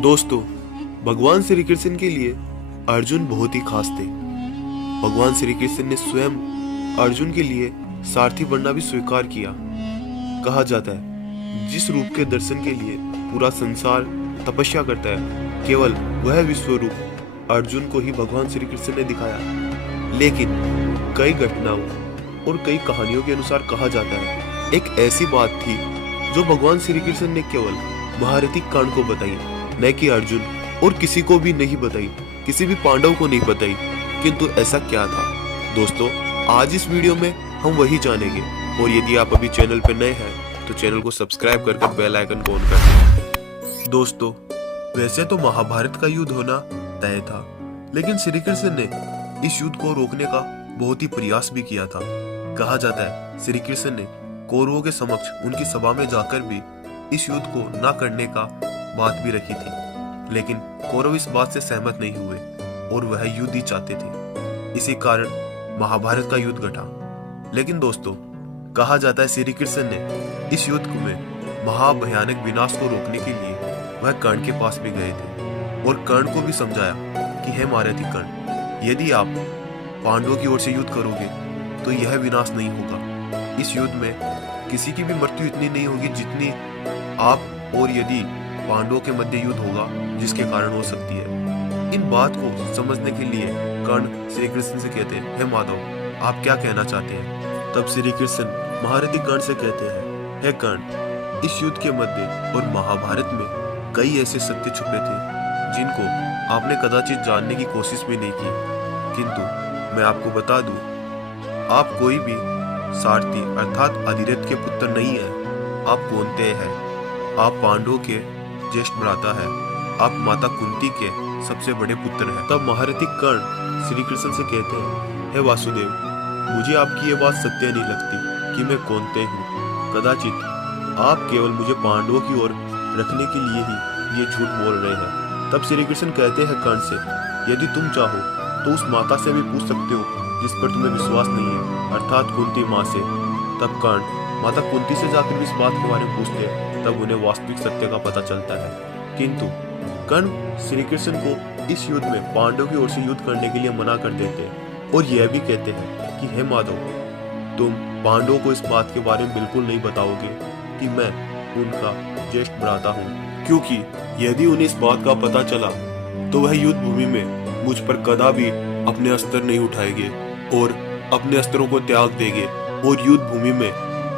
दोस्तों, भगवान श्री कृष्ण के लिए अर्जुन बहुत ही खास थे। भगवान श्री कृष्ण ने स्वयं अर्जुन के लिए सारथी बनना भी स्वीकार किया। कहा जाता है जिस रूप के दर्शन के लिए पूरा संसार तपस्या करता है, केवल वह विश्व रूप अर्जुन को ही भगवान श्री कृष्ण ने दिखाया। लेकिन कई घटनाओं और कई कहानियों के अनुसार कहा जाता है एक ऐसी बात थी जो भगवान श्री कृष्ण ने केवल महारथी कर्ण को बताई, न कि अर्जुन, और किसी को भी नहीं बताई, किसी भी पांडव को नहीं बताई। किंतु ऐसा क्या था दोस्तों, आज इस वीडियो में हम वही जानेंगे। और यदि आप अभी चैनल पर नए हैं तो चैनल को सब्सक्राइब कर बेल आइकन को ऑन कर दें। दोस्तों, वैसे तो महाभारत का युद्ध होना तय था, लेकिन श्री कृष्ण ने इस युद्ध को रोकने का बहुत ही प्रयास भी किया था। कहा जाता है श्री कृष्ण ने कौरवों के समक्ष उनकी सभा में जाकर भी इस युद्ध को न करने का बात भी रखी थी, लेकिन कौरव इस बात से सहमत नहीं हुए और वह युद्ध ही चाहते थे। इसी कारण महाभारत का युद्ध घटा। लेकिन दोस्तों, कहा जाता है श्री कृष्ण ने इस युद्ध में महाभयानक विनाश को रोकने के लिए वह कर्ण के पास भी गए थे और कर्ण को भी समझाया कि हे महारथी कर्ण, यदि आप पांडवों की ओर से युद्ध करोगे तो यह विनाश नहीं होगा। इस युद्ध में किसी की भी मृत्यु इतनी नहीं होगी जितनी आप और यदि पांडवों के मध्य युद्ध होगा जिसके कारण हो सकती है। इन बात को समझने के लिए कर्ण श्री कृष्ण से कहते हैं, हे माधव, आप क्या कहना चाहते हैं? तब श्री कृष्ण महारथी कर्ण से कहते हैं, हे कर्ण, इस युद्ध के मध्य और महाभारत में कई ऐसे सत्य छुपे थे जिनको आपने कदाचित जानने की कोशिश भी नहीं की। किंतु मैं आपको बता दूं, आप कोई भी सारथी अर्थात अधिरथ के पुत्र नहीं है। आप कौन्तेय हैं। आप पांडवों के ज्येष्ठ भ्राता है। आप माता कुंती के सबसे बड़े पुत्र हैं। तब महारथी कर्ण श्री कृष्ण से कहते हैं, हे वासुदेव, मुझे आपकी ये बात सत्य नहीं लगती कि मैं कौन्तेय हूँ। कदाचित आप केवल मुझे पांडवों की ओर रखने के लिए ही ये झूठ बोल रहे हैं। तब श्री कृष्ण कहते हैं कर्ण से, यदि तुम चाहो तो उस माता से भी पूछ सकते हो जिस पर तुम्हें विश्वास नहीं है, अर्थात कुंती माँ से। तब कर्ण माता कुंती से जाकर भी इस बात के बारे में पूछते हैं, तब उन्हें वास्तविक सत्य का पता चलता है। किंतु कर्ण श्री कृष्ण को इस युद्ध में पांडवों की ओर से युद्ध करने के लिए मना कर देते हैं और यह भी कहते हैं कि हे माधव, तुम पांडवों को इस बात के बारे में बिल्कुल नहीं बताओगे कि मैं उनका ज्येष्ठ भ्राता हूँ, क्योंकि यदि उन्हें इस बात का पता चला तो वह युद्ध भूमि में मुझ पर कदापि अपने अस्त्र नहीं उठाएंगे और अपने अस्त्रों को त्याग देंगे और युद्ध भूमि में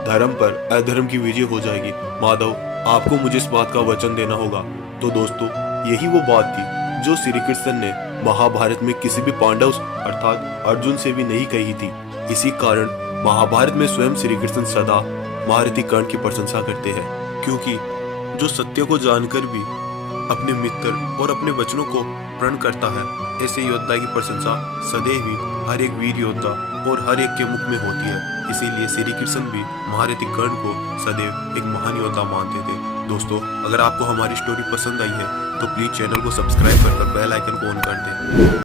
धर्म पर अधर्म की विजय हो जाएगी। माधव, आपको मुझे इस बात का वचन देना होगा। तो दोस्तों, यही वो बात थी जो श्री कृष्ण ने महाभारत में किसी भी पांडव अर्थात अर्जुन से भी नहीं कही थी। इसी कारण महाभारत में स्वयं श्री कृष्ण सदा महारथी कर्ण की प्रशंसा करते हैं, क्योंकि जो सत्य को जानकर भी अपने मित्र और अपने वचनों को प्रण करता है, ऐसे योद्धा की प्रशंसा सदैव ही हर एक वीर योद्धा और हर एक के मुख में होती है। इसीलिए श्री कृष्ण भी महारथी कर्ण को सदैव एक महान योद्धा मानते थे। दोस्तों, अगर आपको हमारी स्टोरी पसंद आई है तो प्लीज चैनल को सब्सक्राइब कर बेल आइकन को ऑन कर दें।